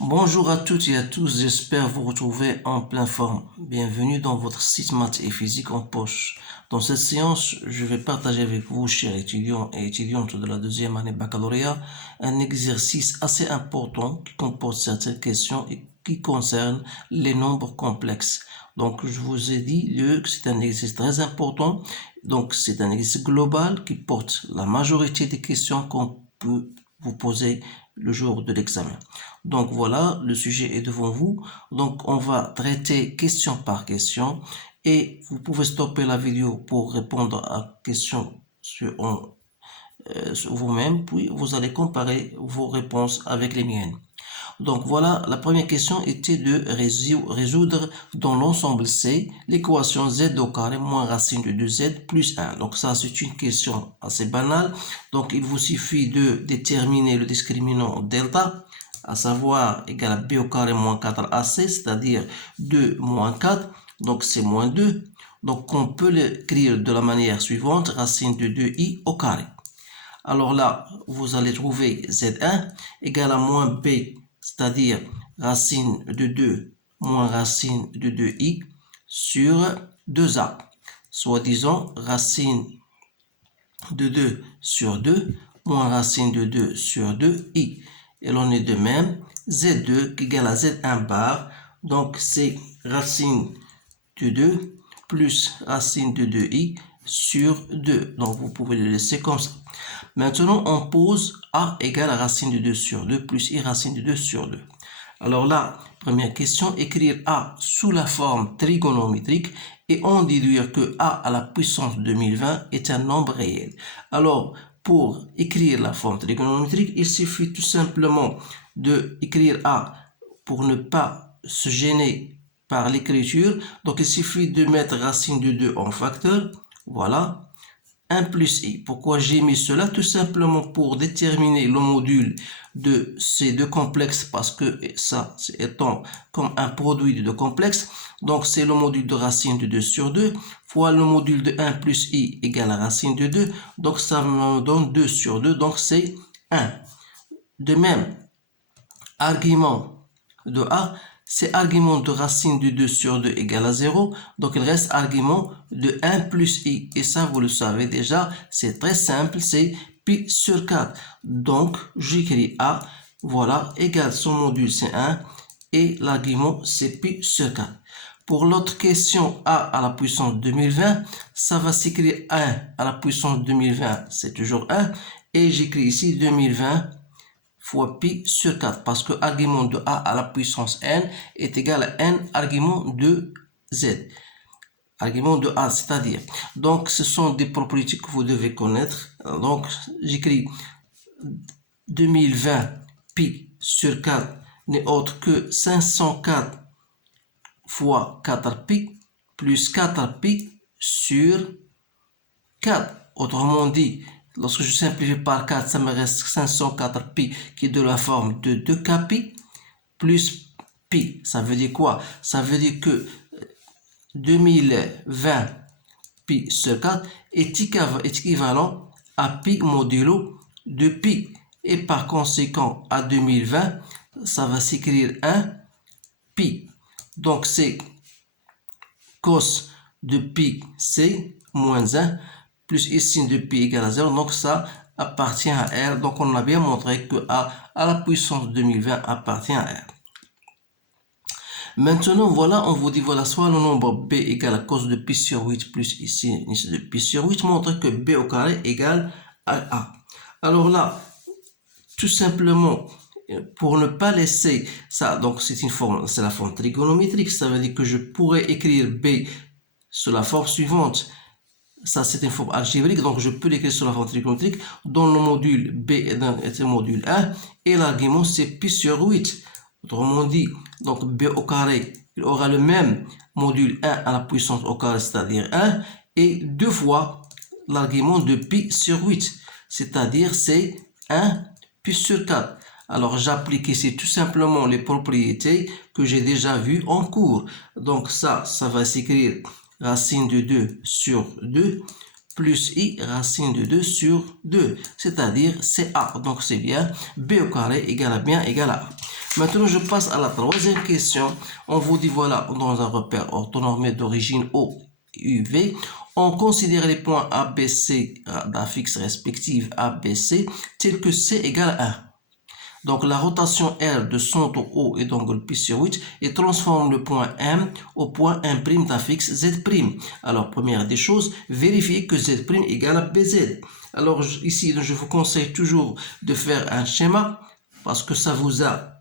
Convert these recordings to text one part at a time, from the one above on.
Bonjour à toutes et à tous, j'espère vous retrouver en pleine forme. Bienvenue dans votre site maths et physique en poche. Dans cette séance, je vais partager avec vous, chers étudiants et étudiantes de la deuxième année baccalauréat, un exercice assez important qui comporte certaines questions et qui concerne les nombres complexes. Donc, je vous ai dit que c'est un exercice très important. Donc, c'est un exercice global qui porte la majorité des questions qu'on peut vous poser le jour de l'examen. Donc voilà, le sujet est devant vous. Donc on va traiter question par question et vous pouvez stopper la vidéo pour répondre à question sur vous-même, puis vous allez comparer vos réponses avec les miennes. Donc voilà, la première question était de résoudre dans l'ensemble C l'équation z au carré moins racine de 2z plus 1. Donc ça, c'est une question assez banale. Donc il vous suffit de déterminer le discriminant delta, à savoir égal à b au carré moins 4ac, c'est-à-dire 2 moins 4, donc c'est moins 2. Donc on peut l'écrire de la manière suivante, racine de 2i au carré. Alors là, vous allez trouver z1 égale à moins b, c'est-à-dire racine de 2 moins racine de 2i sur 2a, soit disons racine de 2 sur 2 moins racine de 2 sur 2i. Et l'on est de même z2 qui égale à z1 bar, donc c'est racine de 2 plus racine de 2i sur 2. Donc vous pouvez le laisser comme ça. Maintenant, on pose a égale à racine de 2 sur 2 plus i racine de 2 sur 2. Alors là, première question, écrire a sous la forme trigonométrique et en déduire que a à la puissance 2020 est un nombre réel. Alors, pour écrire la forme trigonométrique, il suffit tout simplement de écrire a pour ne pas se gêner par l'écriture. Donc, il suffit de mettre racine de 2 en facteur. Voilà. 1 plus i. Pourquoi j'ai mis cela? Tout simplement pour déterminer le module de ces deux complexes, parce que ça, c'est étant comme un produit de deux complexes, donc c'est le module de racine de 2 sur 2 fois le module de 1 plus i égale à racine de 2, donc ça me donne 2 sur 2, donc c'est 1. De même, argument de a, c'est argument de racine de 2 sur 2 égale à 0. Donc, il reste argument de 1 plus i. Et ça, vous le savez déjà, c'est très simple, c'est pi sur 4. Donc, j'écris a, voilà, égale son module, c'est 1. Et l'argument, c'est pi sur 4. Pour l'autre question, a à la puissance 2020, ça va s'écrire 1 à la puissance 2020, c'est toujours 1. Et j'écris ici 2020 fois pi sur 4, parce que argument de a à la puissance n est égal à n argument de z. Argument de a, c'est-à-dire. Donc, ce sont des propriétés que vous devez connaître. Donc, j'écris 2020 pi sur 4 n'est autre que 504 fois 4 pi plus 4 pi sur 4. Autrement dit, lorsque je simplifie par 4, ça me reste 504 pi qui est de la forme de 2k pi plus pi. Ça veut dire quoi? Ça veut dire que 2020 pi sur 4 est équivalent à pi modulo de pi. Et par conséquent, à 2020, ça va s'écrire 1 pi. Donc, c'est cos de pi, c'est moins 1. Plus ici de pi égale à 0, donc ça appartient à R. Donc on a bien montré que A à la puissance 2020 appartient à R. Maintenant, voilà, on vous dit, voilà, soit le nombre B égale à cos de pi sur 8 plus ici de pi sur 8 montre que B au carré égale à A. Alors là, tout simplement, pour ne pas laisser ça, donc c'est une forme, c'est la forme trigonométrique, ça veut dire que je pourrais écrire B sous la forme suivante. Ça, c'est une forme algébrique, donc je peux l'écrire sur la forme trigonométrique, dont le module B est le module 1, et l'argument, c'est pi sur 8. Autrement dit, donc B au carré, il aura le même module 1 à la puissance au carré, c'est-à-dire 1, et 2 fois l'argument de pi sur 8, c'est-à-dire c'est 1 pi sur 4. Alors, j'applique ici tout simplement les propriétés que j'ai déjà vues en cours. Donc ça va s'écrire racine de 2 sur 2 plus i racine de 2 sur 2, c'est-à-dire c'est a. Donc c'est bien b au carré égale à bien égale à a. Maintenant, je passe à la troisième question. On vous dit, voilà, dans un repère orthonormé d'origine O, U, V, on considère les points A, B, C d'affixe respective A, B, C, tels que C égale 1. Donc, la rotation R de centre O et d'angle P sur 8 et transforme le point M au point M' d'affixe Z'. Alors, première des choses, vérifiez que Z' égale à BZ. Alors, ici, je vous conseille toujours de faire un schéma parce que ça va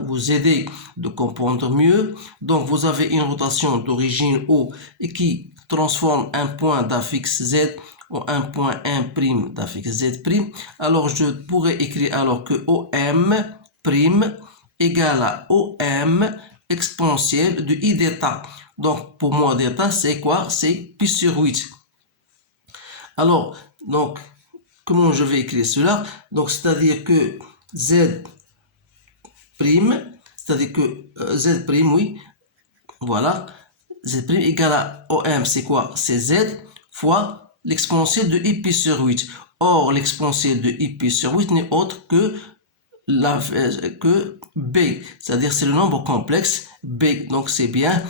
vous aider de comprendre mieux. Donc, vous avez une rotation d'origine O et qui transforme un point d'affixe Z ou un point M' d'affixe Z'. Alors, je pourrais écrire alors que OM' égale à OM exponentielle de I d'état. Donc, pour moi, d'état, c'est quoi? C'est pi sur 8. Alors, donc, comment je vais écrire cela? Donc, c'est-à-dire que Z', c'est-à-dire que Z', oui, voilà, Z' égale à OM, c'est quoi? C'est Z fois l'exponentielle de I pi sur 8. Or, l'exponentielle de I pi sur 8 n'est autre que B, c'est-à-dire c'est le nombre complexe B, donc c'est bien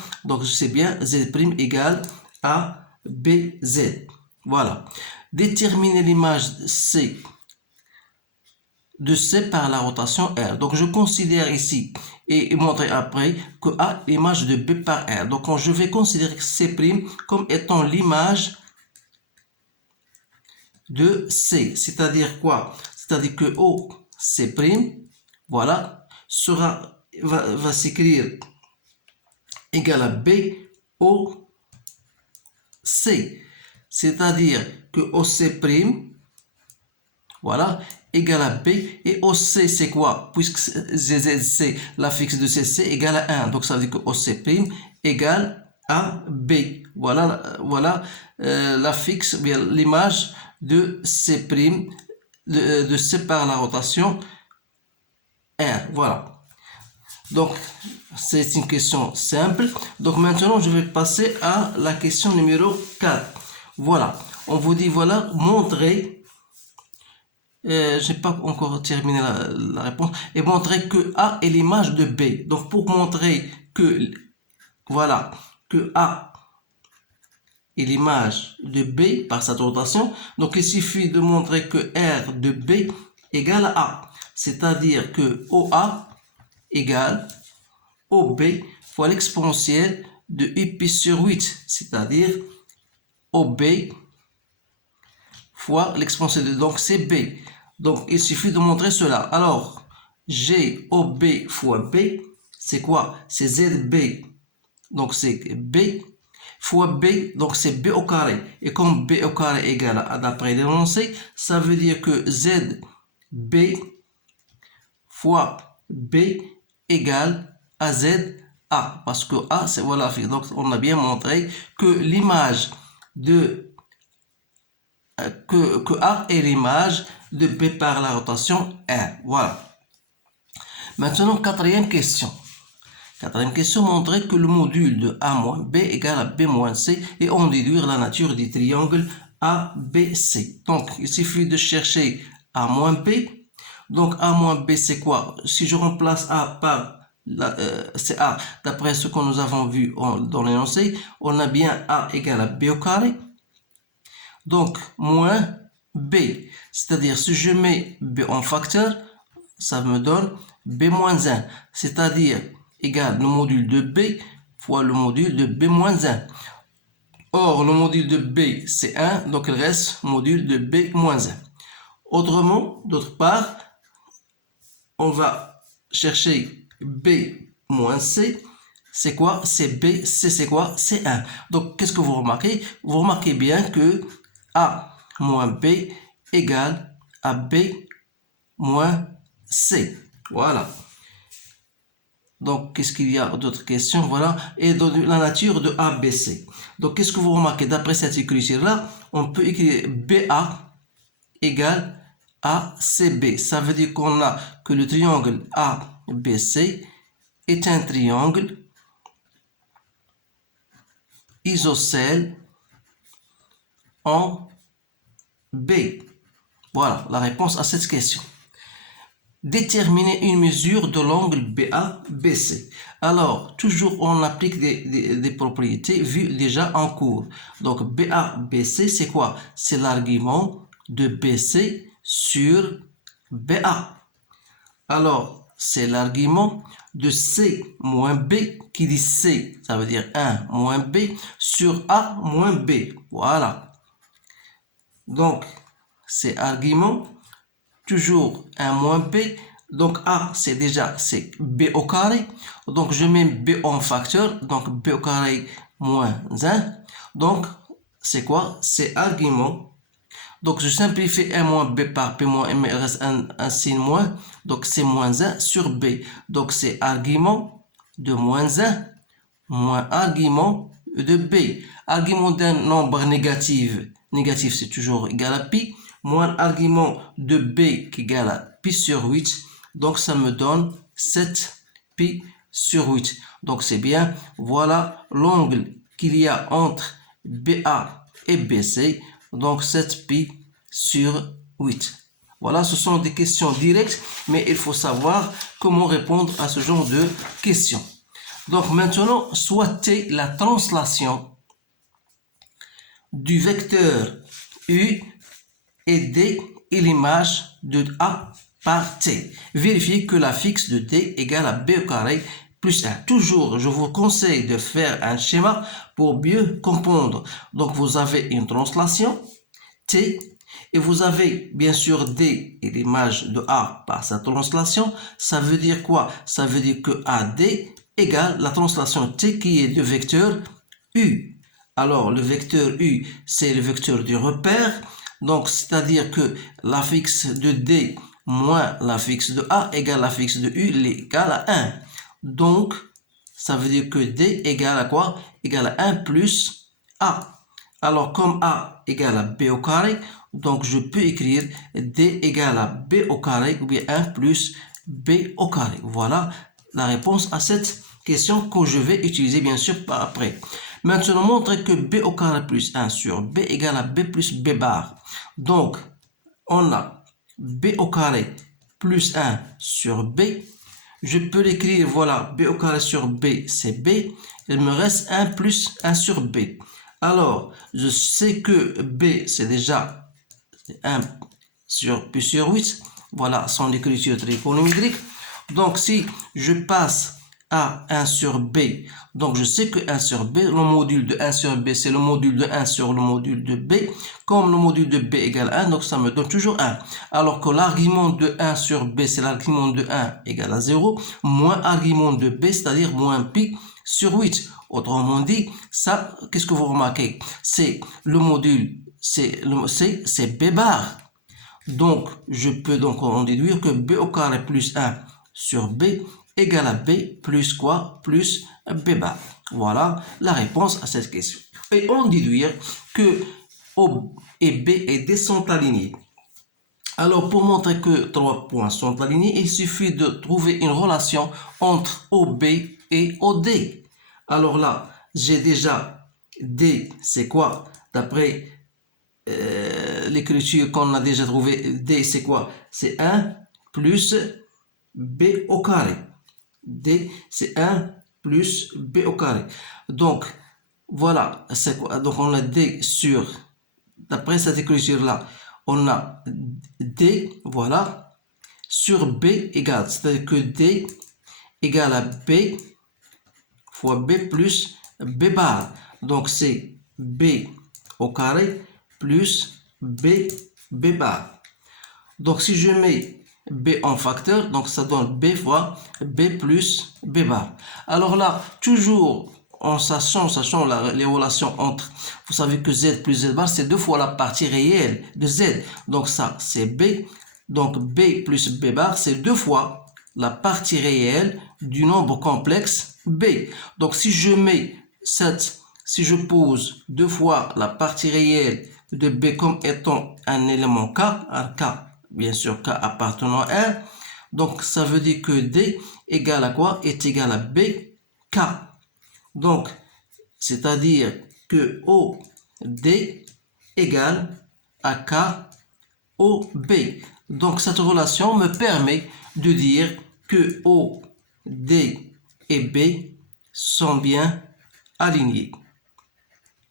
Z' égale à BZ. Voilà. Déterminer l'image C de C par la rotation R. Donc je considère ici et montrer après que A est l'image de B par R. Donc je vais considérer C' comme étant l'image de C. C'est-à-dire quoi? C'est-à-dire que OC', voilà, va s'écrire égal à B O C. C'est-à-dire que OC', voilà, égale à B et OC c'est quoi? Puisque ZZC, l'affixe de CC égale à 1. Donc ça veut dire que OC' égale à B. Voilà l'affixe, bien l'image de C', de C par la rotation R. Voilà. Donc, c'est une question simple. Donc, maintenant, je vais passer à la question numéro 4. Voilà. On vous dit, voilà, montrer, j'ai pas encore terminé la réponse, et montrer que A est l'image de B. Donc, pour montrer que, voilà, que A est l'image de B par sa rotation, donc il suffit de montrer que R de B égale à A. C'est-à-dire que OA égale OB fois l'exponentielle de I pi sur 8, c'est-à-dire OB fois l'exponentielle de, donc c'est B. Donc il suffit de montrer cela. Alors, GOB fois B, c'est quoi? C'est ZB, donc c'est B fois B, donc c'est B au carré. Et comme B au carré égale à, d'après l'énoncé, ça veut dire que ZB fois B égale à Z A, parce que A c'est voilà, donc on a bien montré que l'image de que A est l'image de B par la rotation R. Voilà. Maintenant, quatrième question. Quatrième question, montrer que le module de A moins B égale à B moins C et en déduire la nature du triangle ABC. Donc, il suffit de chercher A moins B. Donc, A moins B, c'est quoi? Si je remplace A par c'est A, d'après ce que nous avons vu dans l'énoncé, on a bien A égale à B au carré. Donc, moins B. C'est-à-dire, si je mets B en facteur, ça me donne B moins 1. C'est-à-dire, égale le module de B fois le module de B moins 1. Or, le module de B, c'est 1, donc il reste module de B moins 1. Autrement, d'autre part, on va chercher B moins C. C'est quoi? C'est B, C, c'est quoi? C'est 1. Donc, qu'est-ce que vous remarquez? Vous remarquez bien que A moins B égale à B moins C. Voilà. Donc, qu'est-ce qu'il y a d'autres questions? Voilà. Et dans la nature de ABC. Donc, qu'est-ce que vous remarquez? D'après cette écriture-là, on peut écrire BA égale ACB. Ça veut dire qu'on a que le triangle ABC est un triangle isocèle en B. Voilà la réponse à cette question. Déterminer une mesure de l'angle BA-BC. Alors, toujours on applique des propriétés vues déjà en cours. Donc, BA-BC, c'est quoi? C'est l'argument de BC sur BA. Alors, c'est l'argument de C moins B qui dit C, ça veut dire 1 moins B sur A moins B. Voilà. Donc, c'est argument toujours 1 moins B. Donc A, c'est déjà c'est B au carré. Donc je mets B en facteur. Donc B au carré moins 1. Donc c'est quoi? C'est argument. Donc je simplifie 1 moins B par P moins M, il reste un signe moins. Donc c'est moins 1 sur B. Donc c'est argument de moins 1 moins argument de B. Argument d'un nombre négatif. Négatif, c'est toujours égal à pi. Moins argument de B qui est égal à pi sur 8. Donc, ça me donne 7 pi sur 8. Donc, c'est bien. Voilà l'angle qu'il y a entre BA et BC. Donc, 7 pi sur 8. Voilà, ce sont des questions directes, mais il faut savoir comment répondre à ce genre de questions. Donc maintenant, souhaitez la translation du vecteur U et D et l'image de A par T. Vérifiez que la fixe de D égale à B au carré plus 1. Toujours, je vous conseille de faire un schéma pour mieux comprendre. Donc vous avez une translation T et vous avez bien sûr D et l'image de A par sa translation. Ça veut dire quoi? Ça veut dire que AD égale la translation T qui est le vecteur U. Alors, le vecteur U, c'est le vecteur du repère. Donc, c'est-à-dire que la fixe de D moins la fixe de A égale la fixe de U, égale à 1. Donc, ça veut dire que D égale à quoi? Égale à 1 plus A. Alors, comme A égale à B au carré, donc je peux écrire D égale à B au carré ou bien 1 plus B au carré. Voilà la réponse à cette question que je vais utiliser bien sûr par après. Maintenant, montre que B au carré plus 1 sur B égale à B plus B bar. Donc, on a B au carré plus 1 sur B. Je peux l'écrire, voilà, B au carré sur B, c'est B. Il me reste 1 plus 1 sur B. Alors, je sais que B, c'est déjà 1 sur P sur 8. Voilà son écriture trigonométrique. Donc, si je passe à 1 sur B, donc je sais que 1 sur B, le module de 1 sur B, c'est le module de 1 sur le module de B. Comme le module de B égale 1, donc ça me donne toujours 1. Alors que l'argument de 1 sur B, c'est l'argument de 1 égale à 0, moins argument de B, c'est-à-dire moins pi sur 8. Autrement dit, ça, qu'est-ce que vous remarquez? C'est le module, c'est B bar. Donc, je peux donc en déduire que B au carré plus 1 sur B égale à B plus quoi? Plus B bar. Voilà la réponse à cette question. Et on déduire que O et B et D sont alignés. Alors, pour montrer que trois points sont alignés, il suffit de trouver une relation entre OB et OD. Alors là, j'ai déjà D, c'est quoi? D'après l'écriture qu'on a déjà trouvé, D, c'est quoi? C'est 1 plus B au carré. D, c'est 1 plus B au carré. Donc, voilà, c'est quoi? Donc, on a D sur, d'après cette écriture-là, on a D, voilà, sur B égale, c'est-à-dire que D égale à B fois B plus B bar. Donc, c'est B au carré plus B bar. Donc, si je mets B en facteur, donc ça donne B fois B plus B bar. Alors là, toujours en sachant les relations entre, vous savez que Z plus Z bar, c'est 2 fois la partie réelle de Z. Donc ça, c'est B. Donc B plus B bar, c'est 2 fois la partie réelle du nombre complexe B. Donc si je mets si je pose 2 fois la partie réelle de B comme étant un élément K, un K, bien sûr K appartenant à 1, donc ça veut dire que D égale à quoi? Est égal à B, K. Donc, c'est-à-dire que OD égale à K, OB. Donc, cette relation me permet de dire que O, D et B sont bien alignés.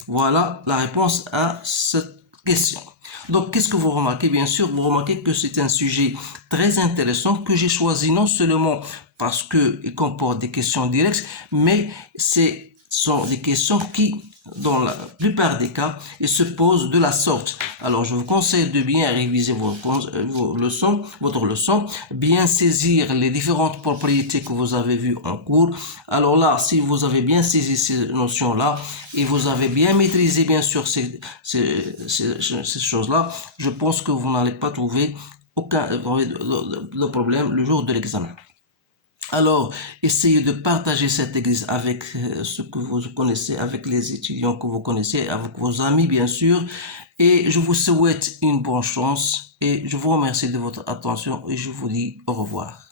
Voilà la réponse à cette question. Donc, qu'est-ce que vous remarquez? Bien sûr, vous remarquez que c'est un sujet très intéressant que j'ai choisi non seulement parce qu'il comporte des questions directes, mais ce sont des questions qui, dans la plupart des cas, se posent de la sorte. Alors, je vous conseille de bien réviser votre leçon, bien saisir les différentes propriétés que vous avez vues en cours. Alors là, si vous avez bien saisi ces notions-là et vous avez bien maîtrisé, bien sûr, ces choses-là, je pense que vous n'allez pas trouver aucun de problème le jour de l'examen. Alors, essayez de partager cet exercice avec ceux que vous connaissez, avec les étudiants que vous connaissez, avec vos amis, bien sûr. Et je vous souhaite une bonne chance et je vous remercie de votre attention et je vous dis au revoir.